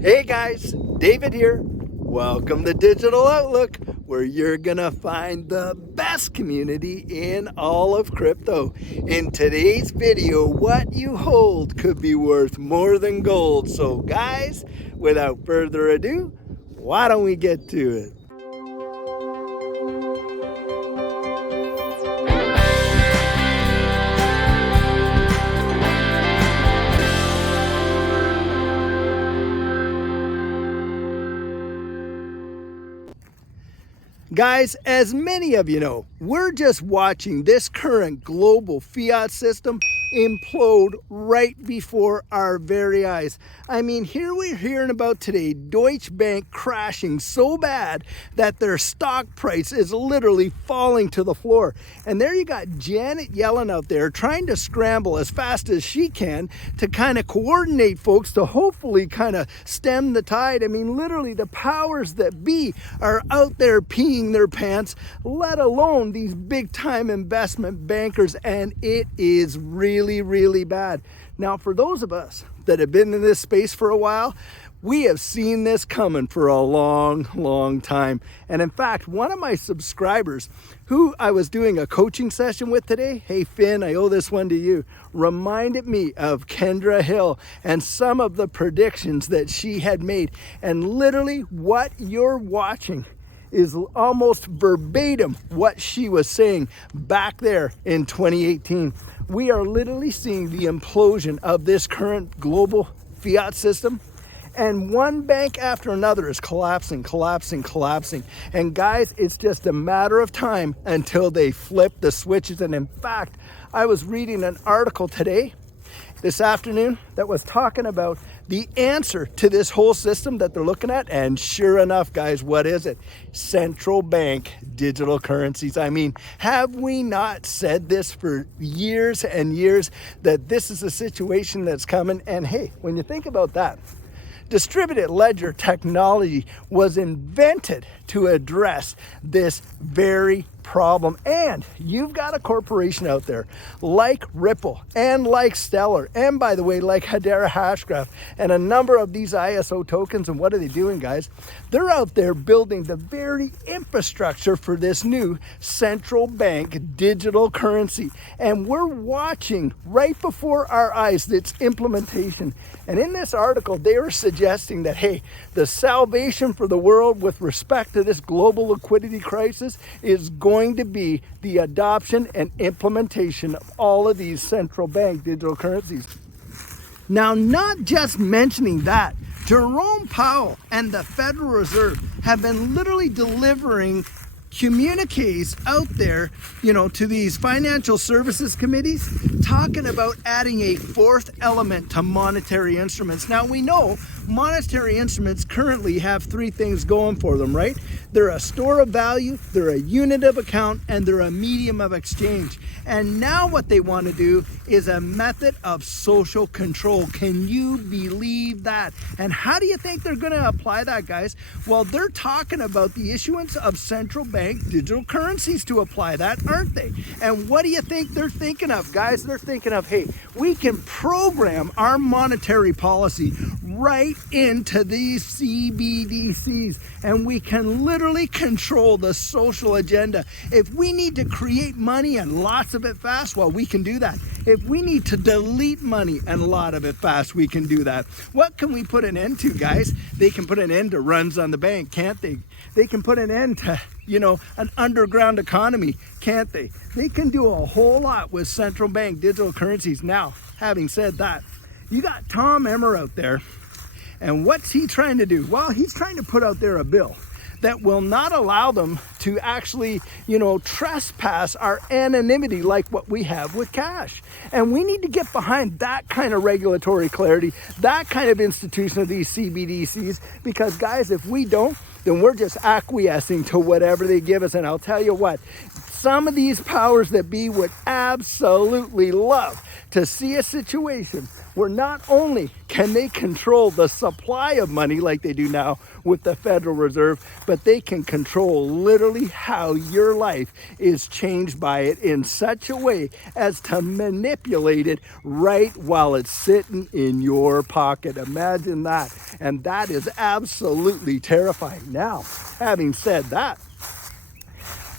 Hey guys, David here. Welcome to Digital Outlook, where you're gonna find the best community in all of crypto. In today's video, what you hold could be worth more than gold. So guys, without further ado, why don't we get to it? Guys, as many of you know, we're just watching this current global fiat system implode right before our very eyes. I mean, here we're hearing about today Deutsche Bank crashing so bad that their stock price is literally falling to the floor. And there you got Janet Yellen out there trying to scramble as fast as she can to kind of coordinate folks to hopefully kind of stem the tide. I mean, literally the powers that be are out there peeing their pants, let alone these big time investment bankers, and it is really bad. Now, for those of us that have been in this space for a while, we have seen this coming for a long time. And in fact, one of my subscribers who I was doing a coaching session with today, hey Finn, I owe this one to you, reminded me of Kendra Hill and some of the predictions that she had made. And literally what you're watching is almost verbatim what she was saying back there in 2018. We are literally seeing the implosion of this current global fiat system, and one bank after another is collapsing. And guys, it's just a matter of time until they flip the switches. And in fact, I was reading an article this afternoon, that was talking about the answer to this whole system that they're looking at. And sure enough, guys, what is it? Central bank digital currencies. I mean, have we not said this for years and years that this is a situation that's coming? And hey, when you think about that, distributed ledger technology was invented to address this very problem. And you've got a corporation out there like Ripple and like Stellar, and by the way, like Hedera Hashgraph, and a number of these ISO tokens. And what are they doing, guys? They're out there building the very infrastructure for this new central bank digital currency. And we're watching right before our eyes its implementation. And in this article, they were suggesting that, hey, the salvation for the world with respect to this global liquidity crisis is going to be the adoption and implementation of all of these central bank digital currencies. Now, not just mentioning that, Jerome Powell and the Federal Reserve have been literally delivering communiques out there, to these financial services committees, talking about adding a fourth element to monetary instruments. Now, we know monetary instruments currently have three things going for them, right? They're a store of value, they're a unit of account, and they're a medium of exchange. And now what they want to do is a method of social control. Can you believe that? And how do you think they're going to apply that, guys? Well, they're talking about the issuance of central bank digital currencies to apply that, aren't they? And what do you think they're thinking of, guys? They're thinking of, hey, we can program our monetary policy right into these CBDCs, and we can literally control the social agenda. If we need to create money and lots of it fast, well, we can do that. If we need to delete money and a lot of it fast, we can do that. What can we put an end to, guys? They can put an end to runs on the bank, can't they? They can put an end to, an underground economy, can't they? They can do a whole lot with central bank digital currencies. Now, having said that, you got Tom Emmer out there, and what's he trying to do? Well, he's trying to put out there a bill that will not allow them to actually, trespass our anonymity like what we have with cash. And we need to get behind that kind of regulatory clarity, that kind of institution of these CBDCs, because guys, if we don't, then we're just acquiescing to whatever they give us. And I'll tell you what, some of these powers that be would absolutely love to see a situation where not only can they control the supply of money like they do now with the Federal Reserve, but they can control literally how your life is changed by it in such a way as to manipulate it right while it's sitting in your pocket. Imagine that. And that is absolutely terrifying. Now, having said that,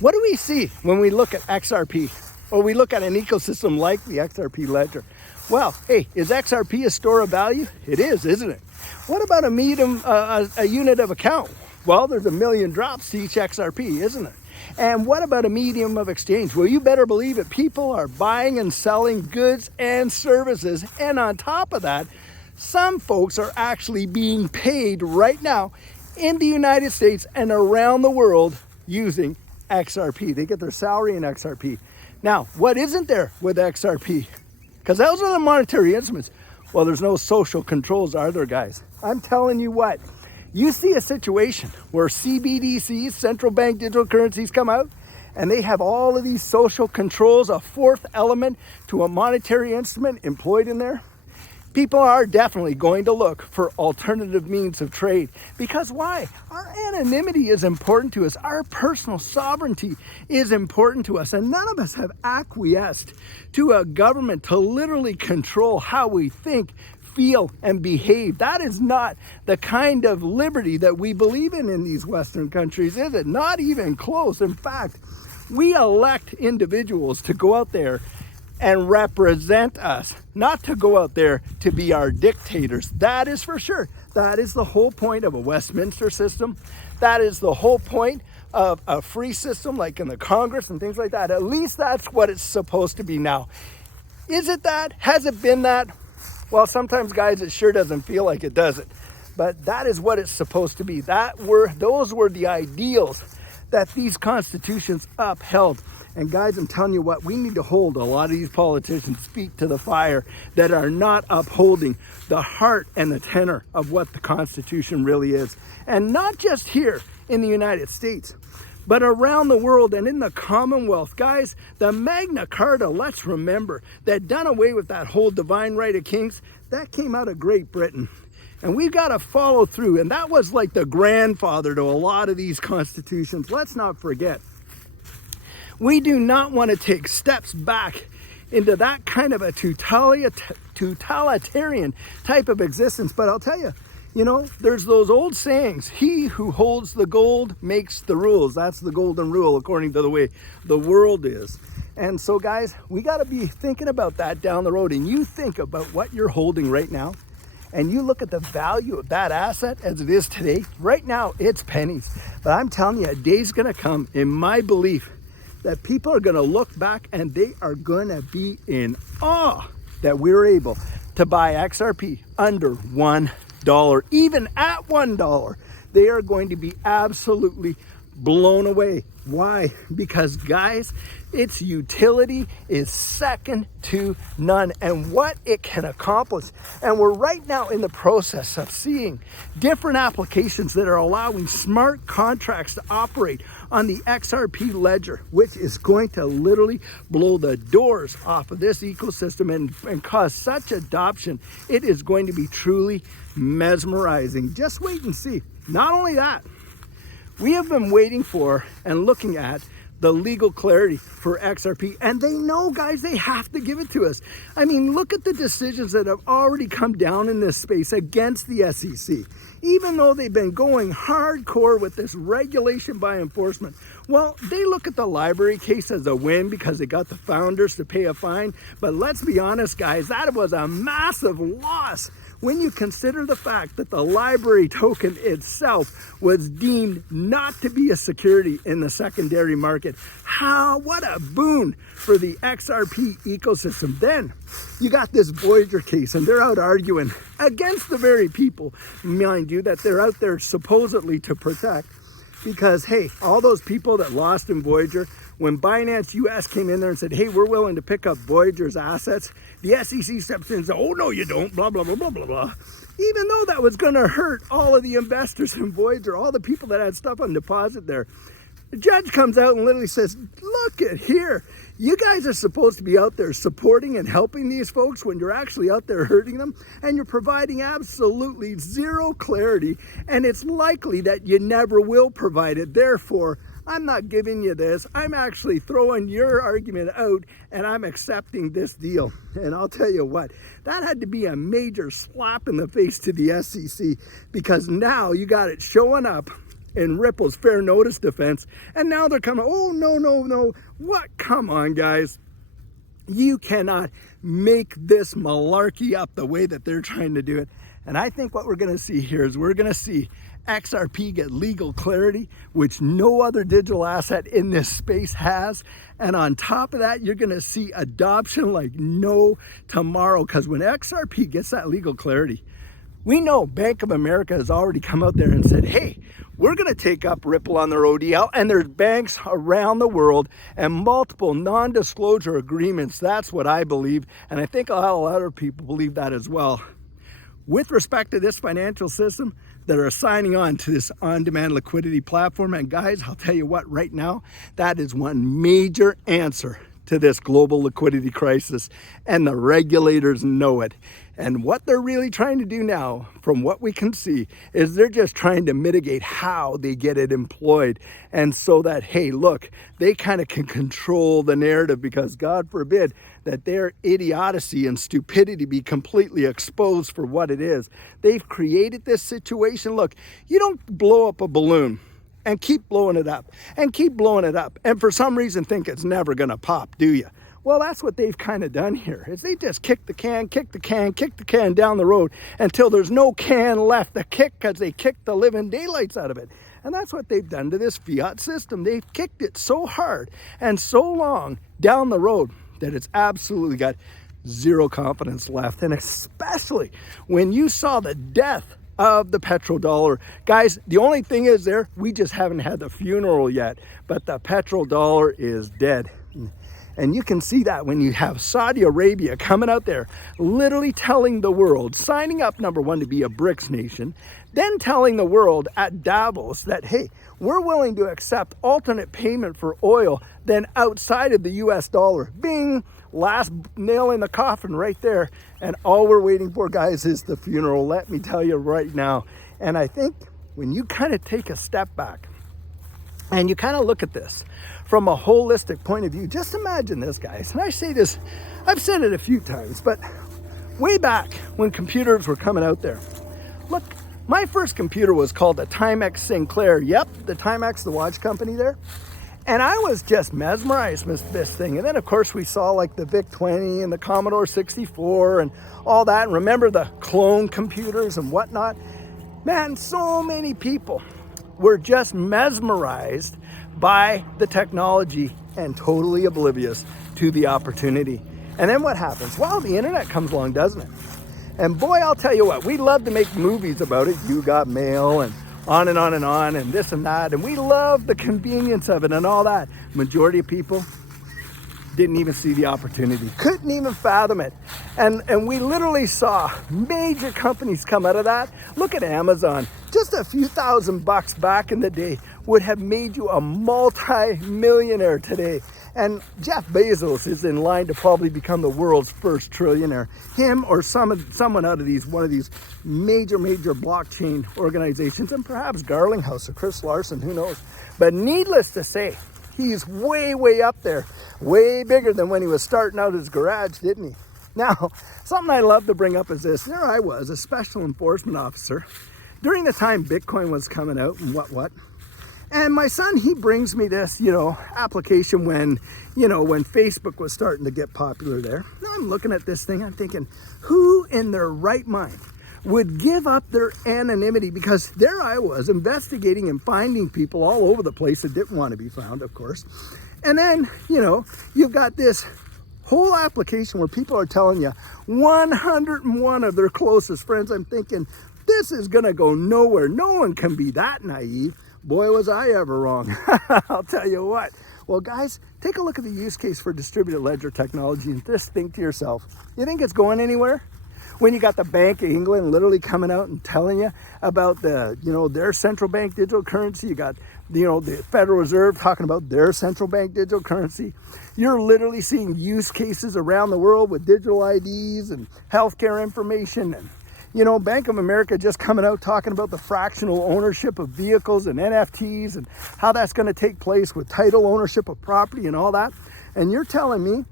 what do we see when we look at XRP or we look at an ecosystem like the XRP ledger? Well, hey, is XRP a store of value? It is, isn't it? What about a medium, a unit of account? Well, there's a million drops to each XRP, isn't it? And what about a medium of exchange? Well, you better believe it. People are buying and selling goods and services. And on top of that, some folks are actually being paid right now in the United States and around the world using XRP. They get their salary in XRP. Now, what isn't there with XRP? Because those are the monetary instruments. Well, there's no social controls, are there, guys? I'm telling you what. You see a situation where CBDCs, central bank digital currencies, come out and they have all of these social controls, a fourth element to a monetary instrument employed in there. People are definitely going to look for alternative means of trade. Because why? Our anonymity is important to us. Our personal sovereignty is important to us. And none of us have acquiesced to a government to literally control how we think, feel, and behave. That is not the kind of liberty that we believe in these Western countries, is it? Not even close. In fact, we elect individuals to go out there and represent us, not to go out there to be our dictators. That is for sure. That is the whole point of a Westminster system. That is the whole point of a free system like in the Congress and things like that. At least that's what it's supposed to be now. Is it that? Has it been that? Well, sometimes, guys, it sure doesn't feel like it, does it? But that is what it's supposed to be. Those were the ideals that these constitutions upheld. And guys, I'm telling you what, we need to hold a lot of these politicians' feet to the fire that are not upholding the heart and the tenor of what the Constitution really is. And not just here in the United States, but around the world and in the Commonwealth. Guys, the Magna Carta, let's remember, that done away with that whole divine right of kings, that came out of Great Britain. And we've got to follow through. And that was like the grandfather to a lot of these constitutions. Let's not forget. We do not want to take steps back into that kind of a totalitarian type of existence. But I'll tell you, there's those old sayings, he who holds the gold makes the rules. That's the golden rule according to the way the world is. And so, guys, we got to be thinking about that down the road. And you think about what you're holding right now, and you look at the value of that asset as it is today. Right now, it's pennies. But I'm telling you, a day's going to come, in my belief, that people are going to look back and they are going to be in awe that we were able to buy XRP under $1. Even at $1, they are going to be absolutely blown away. Why? Because, guys, its utility is second to none, and what it can accomplish. And we're right now in the process of seeing different applications that are allowing smart contracts to operate on the XRP ledger, which is going to literally blow the doors off of this ecosystem and cause such adoption. It is going to be truly mesmerizing. Just wait and see. Not only that, we have been waiting for and looking at the legal clarity for XRP. And they know, guys, they have to give it to us. I mean, look at the decisions that have already come down in this space against the SEC. Even though they've been going hardcore with this regulation by enforcement. Well, they look at the library case as a win because they got the founders to pay a fine. But let's be honest, guys, that was a massive loss when you consider the fact that the library token itself was deemed not to be a security in the secondary market. What a boon for the XRP ecosystem. Then you got this Voyager case, and they're out arguing against the very people, mind you, that they're out there supposedly to protect. Because, hey, all those people that lost in Voyager, when Binance US came in there and said, hey, we're willing to pick up Voyager's assets, the SEC steps in and said, oh, no, you don't, blah, blah, blah, blah, blah, blah. Even though that was going to hurt all of the investors in Voyager, all the people that had stuff on deposit there. The judge comes out and literally says, look at here. You guys are supposed to be out there supporting and helping these folks when you're actually out there hurting them, and you're providing absolutely zero clarity, and it's likely that you never will provide it. Therefore, I'm not giving you this. I'm actually throwing your argument out, and I'm accepting this deal. And I'll tell you what, that had to be a major slap in the face to the SEC, because now you got it showing up in Ripple's fair notice defense, and now they're coming, oh, no. What? Come on, guys. You cannot make this malarkey up the way that they're trying to do it. And I think what we're going to see here is we're going to see XRP get legal clarity, which no other digital asset in this space has. And on top of that, you're going to see adoption like no tomorrow, because when XRP gets that legal clarity, we know Bank of America has already come out there and said, hey, we're going to take up Ripple on their ODL, and there's banks around the world and multiple non-disclosure agreements. That's what I believe, and I think a lot of other people believe that as well. With respect to this financial system that are signing on to this on-demand liquidity platform, and guys, I'll tell you what, right now, that is one major answer to this global liquidity crisis, and the regulators know it. And what they're really trying to do now, from what we can see, is they're just trying to mitigate how they get it employed. And so that, hey, look, they kind of can control the narrative, because God forbid that their idiocy and stupidity be completely exposed for what it is. They've created this situation. Look, you don't blow up a balloon and keep blowing it up and keep blowing it up, and for some reason think it's never going to pop, do you? Well, that's what they've kind of done here, is they just kick the can down the road until there's no can left to kick, because they kicked the living daylights out of it. And that's what they've done to this fiat system. They've kicked it so hard and so long down the road that it's absolutely got zero confidence left. And especially when you saw the death of the petrodollar. Guys, the only thing is there, we just haven't had the funeral yet, but the petrodollar is dead. And you can see that when you have Saudi Arabia coming out there, literally telling the world, signing up, number one, to be a BRICS nation, then telling the world at Davos that, hey, we're willing to accept alternate payment for oil than outside of the US dollar. Bing, last nail in the coffin right there. And all we're waiting for, guys, is the funeral. Let me tell you right now. And I think when you kind of take a step back and you kind of look at this from a holistic point of view, just imagine this, guys. And I say this, I've said it a few times, but way back when computers were coming out there, look, my first computer was called the Timex Sinclair. Yep, the Timex, the watch company there. And I was just mesmerized with this thing. And then, of course, we saw like the VIC-20 and the Commodore 64 and all that. And remember the clone computers and whatnot? Man, so many people were just mesmerized by the technology and totally oblivious to the opportunity. And then what happens? Well, the internet comes along, doesn't it? And boy, I'll tell you what, we love to make movies about it. You Got Mail and on and on and on and this and that. And we love the convenience of it and all that. Majority of people didn't even see the opportunity, couldn't even fathom it. And we literally saw major companies come out of that. Look at Amazon. Just a few $1,000 back in the day would have made you a multi-millionaire today. And Jeff Bezos is in line to probably become the world's first trillionaire. Him or someone out of one of these major blockchain organizations, and perhaps Garlinghouse or Chris Larson, who knows. But needless to say, he's way up there, way bigger than when he was starting out his garage, didn't he? Now, something I love to bring up is this. There I was, a special enforcement officer, during the time Bitcoin was coming out and what. And my son, he brings me this, application when Facebook was starting to get popular there. Now I'm looking at this thing, I'm thinking, who in their right mind would give up their anonymity? Because there I was investigating and finding people all over the place that didn't want to be found, of course. And then, you've got this whole application where people are telling you 101 of their closest friends. I'm thinking, this is going to go nowhere. No one can be that naive. Boy, was I ever wrong. I'll tell you what. Well, guys, take a look at the use case for distributed ledger technology and just think to yourself, you think it's going anywhere? when you got the Bank of England literally coming out and telling you about the, their central bank digital currency. You got, the Federal Reserve talking about their central bank digital currency. You're literally seeing use cases around the world with digital IDs and healthcare information. And, Bank of America just coming out talking about the fractional ownership of vehicles and NFTs and how that's going to take place with title ownership of property and all that. And you're telling me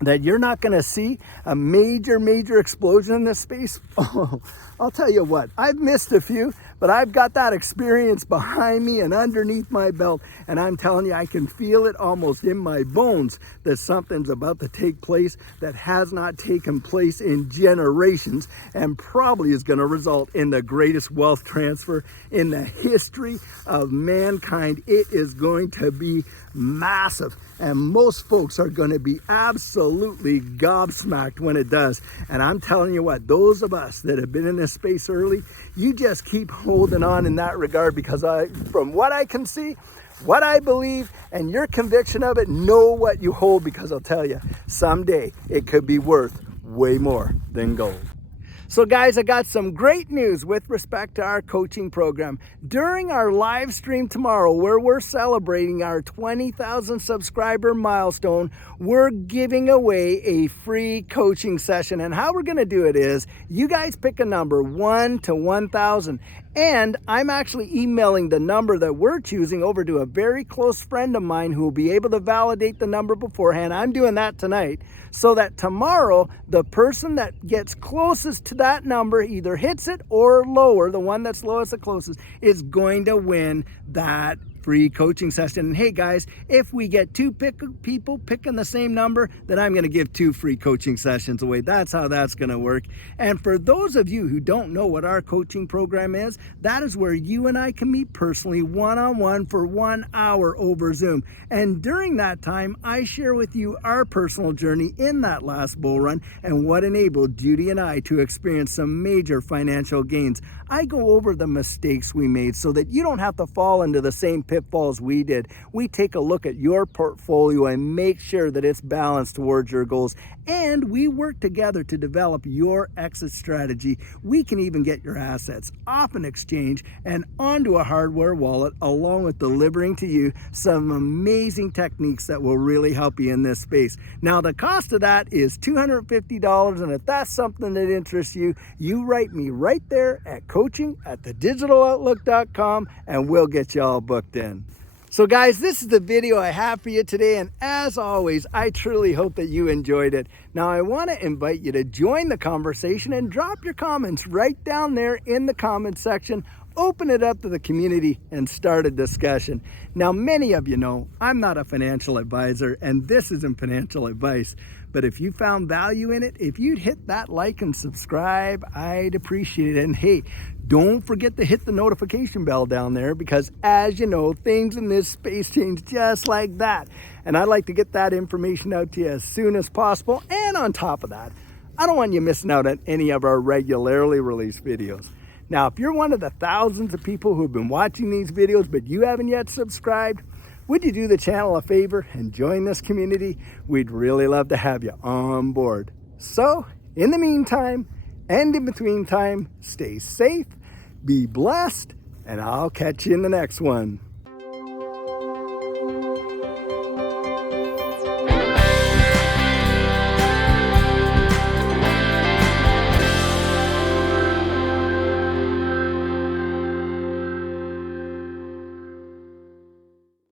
that you're not going to see a major explosion in this space? Oh, I'll tell you what, I've missed a few, but I've got that experience behind me and underneath my belt, and I'm telling you, I can feel it almost in my bones that something's about to take place that has not taken place in generations, and probably is going to result in the greatest wealth transfer in the history of mankind. It is going to be massive, and most folks are going to be absolutely gobsmacked when it does. And I'm telling you what, those of us that have been in this space early, you just keep holding on in that regard, because from what I can see, what I believe, and your conviction of it, know what you hold, because I'll tell you, someday it could be worth way more than gold. So guys, I got some great news with respect to our coaching program. During our live stream tomorrow, where we're celebrating our 20,000 subscriber milestone, we're giving away a free coaching session. And how we're gonna do it is, you guys pick a number 1 to 1,000. And I'm actually emailing the number that we're choosing over to a very close friend of mine who will be able to validate the number beforehand. I'm doing that tonight, so that tomorrow, the person that gets closest to that number, either hits it or lower, the one that's lowest the closest, is going to win that free coaching session. And hey guys, if we get two people picking the same number, then I'm going to give 2 free coaching sessions away. That's how that's going to work. And for those of you who don't know what our coaching program is, that is where you and I can meet personally one-on-one for 1 hour over Zoom. And during that time, I share with you our personal journey in that last bull run and what enabled Judy and I to experience some major financial gains. I go over the mistakes we made so that you don't have to fall into the same pitfalls we did. We take a look at your portfolio and make sure that it's balanced towards your goals. And we work together to develop your exit strategy. We can even get your assets off an exchange and onto a hardware wallet, along with delivering to you some amazing techniques that will really help you in this space. Now, the cost of that is $250, and if that's something that interests you, you write me right there at coaching@thedigitaloutlook.com, and we'll get you all booked in. So guys, this is the video I have for you today, and as always, I truly hope that you enjoyed it. Now, I want to invite you to join the conversation and drop your comments right down there in the comments section. Open it up to the community and start a discussion. Now, many of you know I'm not a financial advisor, and this isn't financial advice. But if you found value in it, if you'd hit that like and subscribe, I'd appreciate it. And hey, don't forget to hit the notification bell down there, because as you know, things in this space change just like that. And I'd like to get that information out to you as soon as possible. And on top of that, I don't want you missing out on any of our regularly released videos. Now, if you're one of the thousands of people who've been watching these videos, but you haven't yet subscribed, would you do the channel a favor and join this community? We'd really love to have you on board. So, in the meantime, and in between time, stay safe, be blessed, and I'll catch you in the next one.